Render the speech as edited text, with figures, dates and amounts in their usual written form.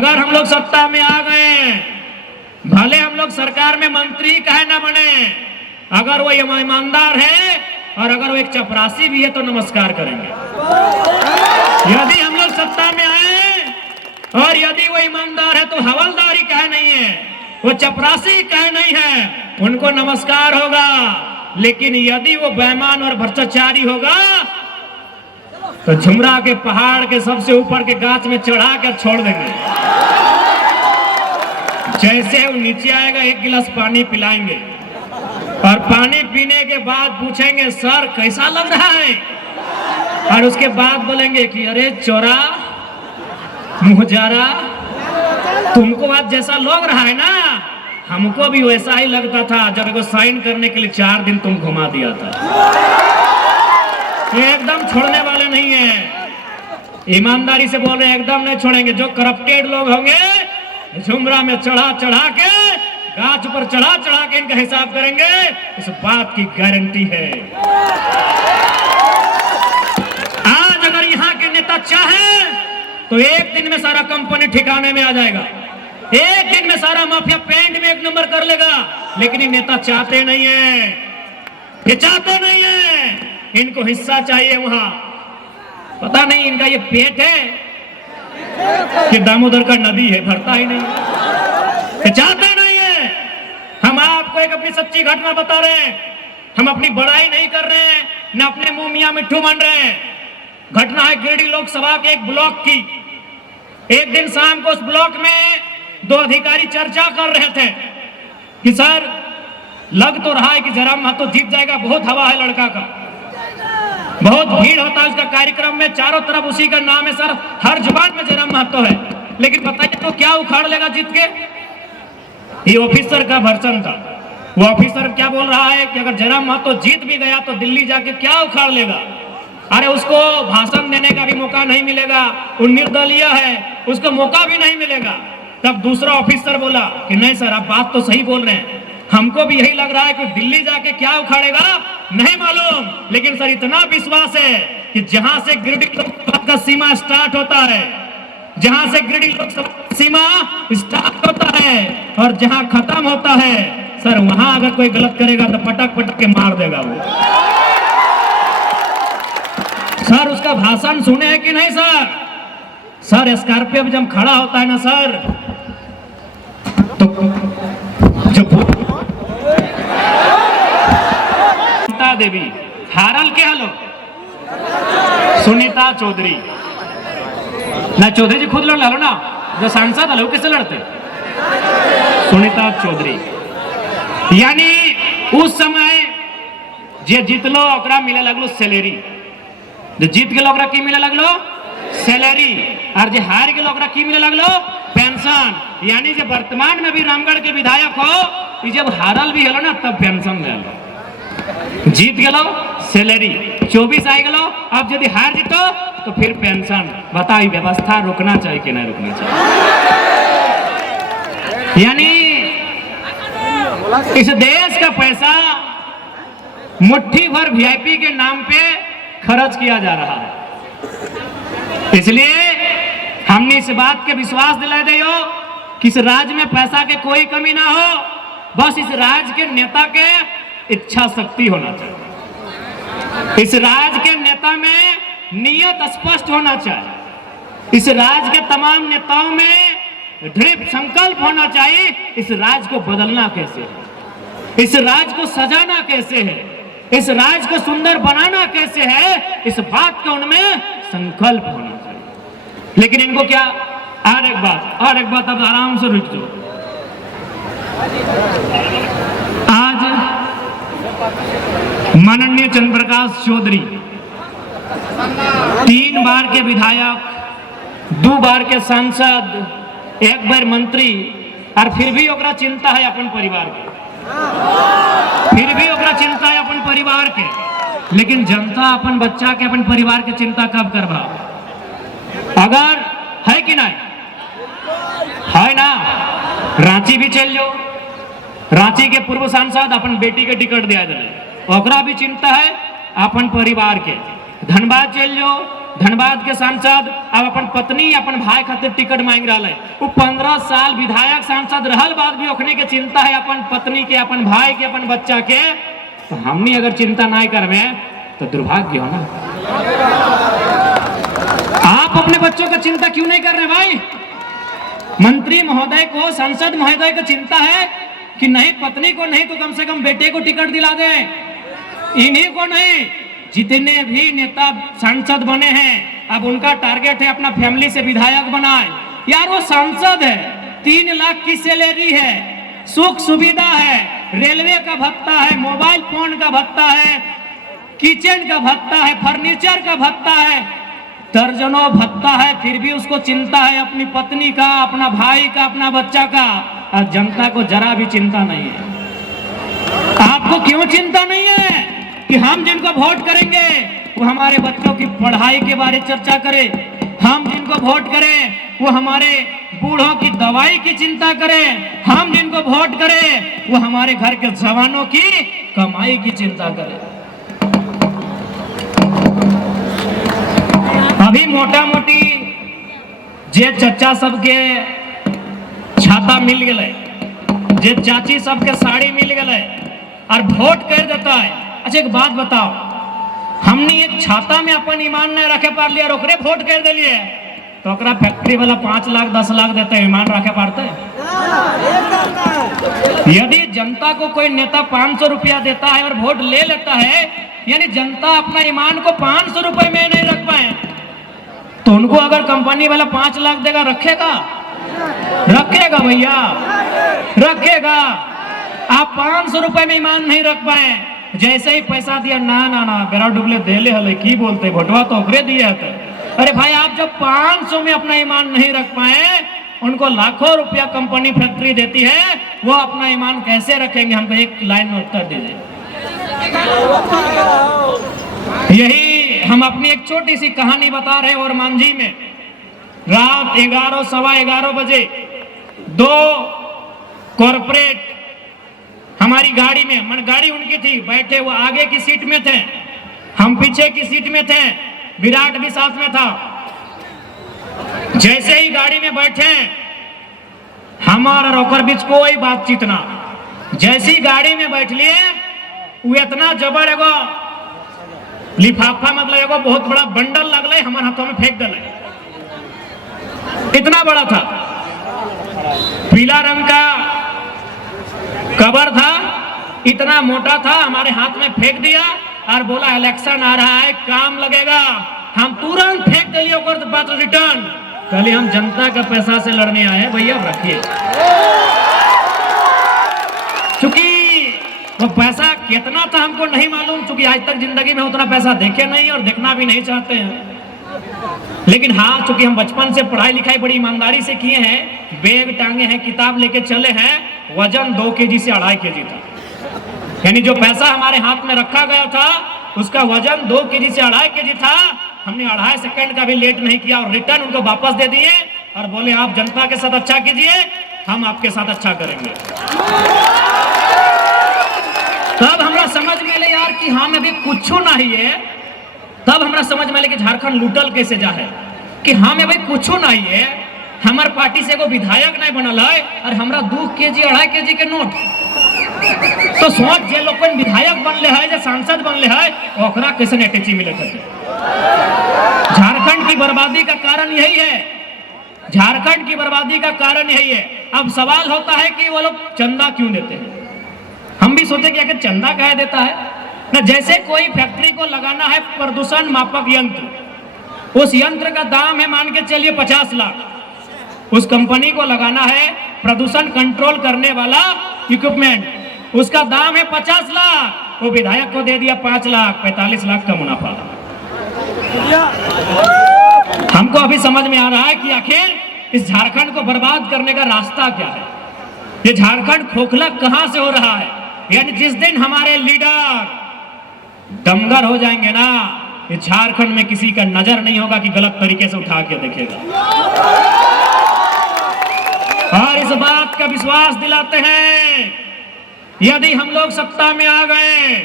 अगर हम लोग सत्ता में आ गए, भले हम लोग सरकार में मंत्री कहे ना बने, अगर वो ईमानदार है और अगर वो एक चपरासी भी है तो नमस्कार करेंगे। यदि हम लोग सत्ता में आए और यदि वो ईमानदार है तो हवलदारी कहे नहीं है, वो चपरासी कहे नहीं है, उनको नमस्कार होगा। लेकिन यदि वो बेईमान और भ्रष्टाचारी होगा तो झुमरा के पहाड़ के सबसे ऊपर के गाछ में चढ़ा कर छोड़ देंगे। जैसे वो नीचे आएगा एक गिलास पानी पिलाएंगे और पानी पीने के बाद पूछेंगे सर कैसा लग रहा है, और उसके बाद बोलेंगे कि अरे चोरा मुहजारा, तुमको आज जैसा लग रहा है ना, हमको भी वैसा ही लगता था जब एगो साइन करने के लिए 4 दिन तुम घुमा दिया था। एकदम छोड़ने वाले नहीं है, ईमानदारी से बोल रहे हैं, एकदम नहीं छोड़ेंगे। जो करप्टेड लोग होंगे झुमरा में चढ़ा चढ़ा के, गाछ पर चढ़ा चढ़ा के इनका हिसाब करेंगे, इस बात की गारंटी है। आज अगर यहाँ के नेता चाहे तो एक दिन में सारा कंपनी ठिकाने में आ जाएगा, एक दिन में सारा माफिया पेंट में 1 नंबर कर लेगा। लेकिन ये नेता चाहते नहीं है, ये चाहते नहीं है, इनको हिस्सा चाहिए। वहां पता नहीं इनका ये पेट है कि दामोदर का नदी है, भरता ही नहीं, ये चाहते नहीं है। हम आपको एक अपनी सच्ची घटना बता रहे हैं, हम अपनी बड़ाई नहीं कर रहे हैं, न अपने मुंह मियां मिट्ठू बन रहे हैं। घटना है गिरिडीह लोकसभा के एक ब्लॉक की। एक दिन शाम को उस ब्लॉक में 2 अधिकारी चर्चा कर रहे थे कि सर लग तो रहा है कि जयराम महतो जीत जाएगा, बहुत हवा है लड़का का, बहुत भीड़ होता है उसका कार्यक्रम में, चारों तरफ उसी का नाम है सर, हर जुबान में जयराम महतो है। लेकिन बताइए तो क्या उखाड़ लेगा जीत के? ये ऑफिसर का वर्चन था। वो ऑफिसर क्या बोल रहा है कि अगर जयराम महतो जीत भी गया तो दिल्ली जाके क्या उखाड़ लेगा? अरे उसको भाषण देने का भी मौका नहीं मिलेगा, वो निर्दलीय है, उसको मौका भी नहीं मिलेगा। तब दूसरा ऑफिसर बोला कि नहीं सर आप बात तो सही बोल रहे हैं, हमको भी यही लग रहा है कि दिल्ली जाके क्या उखाड़ेगा नहीं मालूम, लेकिन सर इतना विश्वास है कि जहां से गिरिडीह लोकसभा का सीमा स्टार्ट होता है, जहां से गिरिडीह लोकसभा सीमा स्टार्ट होता है और जहां खत्म होता है, सर वहां अगर कोई गलत करेगा तो पटक पटक के मार देगा वो। सर उसका भाषण सुने हैं कि नहीं सर? सर स्कॉर्पियो में जब खड़ा होता है ना सर, तो जो देवी हारल के हलो सुनीता चौधरी ना, चौधरी जी खुद लड़ लो ना, जो सांसद हलो कैसे लड़ते? सुनीता चौधरी। यानी उस समय जे जीतलो ओकरा मिले लगलो सैलरी, जो जीत गेलो ओकरा की मिले लगलो सैलरी, और जे हार गेलो ओकरा की मिले लगलो पेंशन। यानी जो वर्तमान में भी रामगढ़ के विधायक हो, जब हारल भी हलो ना तब पेंशन ले लो, जीत गेलो सैलरी, 24 आ गेलो, अब यदि हार जीतो तो फिर पेंशन। बताओ व्यवस्था रुकना चाहिए कि नहीं रुकना चाहिए? यानी इस देश का पैसा मुट्ठी भर वीआईपी के नाम पे खर्च किया जा रहा है। इसलिए हमने इस बात के विश्वास दिला दियो कि इस राज्य में पैसा के कोई कमी ना हो, बस इस राज्य के नेता के इच्छा शक्ति होना चाहिए, इस राज्य के नेता में नियत स्पष्ट होना चाहिए, इस राज्य के तमाम नेताओं में दृढ़ संकल्प होना चाहिए। इस राज्य को बदलना कैसे है, इस राज्य को सजाना कैसे है, इस राज्य को सुंदर बनाना कैसे है, इस बात का उनमें संकल्प होना चाहिए। लेकिन इनको क्या, और एक बात अब आराम से रुक जाओ। आज माननीय चंद्र प्रकाश चौधरी 3 बार के विधायक, 2 बार के सांसद, 1 बार मंत्री, और फिर भी ओकरा चिंता है अपन परिवार के, फिर भी ओकरा चिंता है अपन परिवार के। लेकिन जनता अपन बच्चा के, अपन परिवार के चिंता कब करबा? अगर है कि नहीं है ना, रांची भी चल जाओ, रांची के पूर्व सांसद अपन बेटी के टिकट दिया जाए, ओकरा भी चिंता है अपन परिवार के। धनबाद चल जाओ, धनबाद के सांसद अब अपन पत्नी अपन भाई खातिर टिकट मांग रहा है। वो 15 साल विधायक सांसद रहल बाद भी ओखने के चिंता है अपन पत्नी के, अपन भाई के, अपन बच्चा के। तो हमनी अगर चिंता नहीं करवे तो दुर्भाग्य हो ना। आप अपने बच्चों का चिंता क्यों नहीं कर रहे भाई? मंत्री महोदय को, सांसद महोदय को चिंता है कि नहीं पत्नी को नहीं तो कम से कम बेटे को टिकट दिला दें। इन्हीं को नहीं, जितने भी नेता सांसद बने हैं अब उनका टारगेट है अपना फैमिली से विधायक बनाए। यार वो सांसद है, 3 लाख की सैलरी है, सुख सुविधा है, रेलवे का भत्ता है, मोबाइल फोन का भत्ता है, किचन का भत्ता है, फर्नीचर का भत्ता है, दर्जनों भत्ता है, फिर भी उसको चिंता है अपनी पत्नी का, अपना भाई का, अपना बच्चा का। और जनता को जरा भी चिंता नहीं है। आपको क्यों चिंता नहीं है कि हम जिनको वोट करेंगे वो हमारे बच्चों की पढ़ाई के बारे चर्चा करें, हम जिनको वोट करें वो हमारे बूढ़ों की दवाई की चिंता करें, हम जिनको वोट करें वो हमारे घर के जवानों की कमाई की चिंता करें। अभी मोटा मोटी जे चचा सबके छाता मिल गए, जे चाची सबके साड़ी मिल गए और वोट कर देता है। अच्छा एक बात बताओ, हमने एक छाता में अपन ईमान नहीं रखे पार लिया, ओकरे वोट कर दिलिए तो ओकरा फैक्ट्री वाला 5 लाख 10 लाख देते हैं, ईमान रखे पारते। यदि जनता को कोई नेता 500 रुपया देता है और वोट ले लेता है, यानी जनता अपना ईमान को 500 रुपए में नहीं रख पाए, तो उनको अगर कंपनी वाला 5 लाख देगा रखेगा? रखेगा भैया, रखेगा। आप 500 रुपए में ईमान नहीं रख पाए, जैसे ही पैसा दिया ना ना ना बेरा डुबले देले हले की बोलते भोटवा तो ओकरे दिए है। अरे भाई आप जब 500 में अपना ईमान नहीं रख पाए, उनको लाखों रुपया कंपनी फैक्ट्री देती है, वो अपना ईमान कैसे रखेंगे? हमको एक लाइन में उत्तर दीजिए। यही हम अपनी एक छोटी सी कहानी बता रहे और मांझी में रात 11 सवा 11 बजे 2 कॉर्पोरेट हमारी गाड़ी में, मन गाड़ी उनकी थी, बैठे वो आगे की सीट में थे, हम पीछे की सीट में थे, विराट भी साथ में था। जैसे ही गाड़ी में बैठे हमारा रोकर बीच कोई बातचीत ना, जैसी गाड़ी में बैठ लिए वो इतना जबर एगो लिफाफा मतलब एगो बहुत बड़ा बंडल लगल हमारे हाथों में फेंक दिले, इतना बड़ा था, पीला रंग का कवर था, इतना मोटा था, हमारे हाथ में फेंक दिया और बोला इलेक्शन आ रहा है काम लगेगा। हम तुरंत फेंक दिए और बात रिटर्न कल हम जनता का पैसा से लड़ने आए हैं भैया, रखिए। चूंकि वो पैसा कितना था हमको नहीं मालूम, चूंकि आज तक जिंदगी में उतना पैसा देखे नहीं और देखना भी नहीं चाहते हैं। लेकिन हाँ, चूंकि हम बचपन से पढ़ाई लिखाई बड़ी ईमानदारी से किए हैं, बैग टांगे हैं, किताब लेके चले हैं, वजन 2 केजी से 2.5 केजी था। यानी जो पैसा हमारे हाथ में रखा गया था उसका वजन 2 केजी से 2.5 केजी था। हमने 2.5 सेकंड का भी लेट नहीं किया और रिटर्न उनको वापस दे दिए और बोले आप जनता के साथ अच्छा कीजिए, हम आपके साथ अच्छा करेंगे। तब हमरा समझ में ले यार कि हम अभी कुछ नहीं है, तब हमरा समझ में ले कि झारखंड लूटल कैसे जा है, कि हम अभी कुछ नहीं है, हमार पार्टी से एगो विधायक नहीं बनल है और हमरा 2 केजी 2.5 केजी के नोट। तो सोच जे लोग विधायक बनले है, जे सांसद बनले है, ओकरा कैसे अटैची मिले थे। झारखंड की बर्बादी का कारण यही है, झारखंड की बर्बादी का कारण यही है। अब सवाल होता है कि वो लोग चंदा क्यों देते हैं? हम भी सोचे कि आखिर चंदा कह देता है ना। जैसे कोई फैक्ट्री को लगाना है प्रदूषण मापक यंत्र, उस यंत्र का दाम है मान के चलिए 50 लाख, उस कंपनी को लगाना है प्रदूषण कंट्रोल करने वाला इक्विपमेंट, उसका दाम है 50 लाख, वो विधायक को दे दिया 5 लाख, 45 लाख का मुनाफा। हमको अभी समझ में आ रहा है कि आखिर इस झारखंड को बर्बाद करने का रास्ता क्या है, ये झारखंड खोखला कहां से हो रहा है। यानी जिस दिन हमारे लीडर दमगर हो जाएंगे ना, इस झारखंड में किसी का नजर नहीं होगा कि गलत तरीके से उठा के देखेगा। और इस बात का विश्वास दिलाते हैं, यदि हम लोग सत्ता में आ गए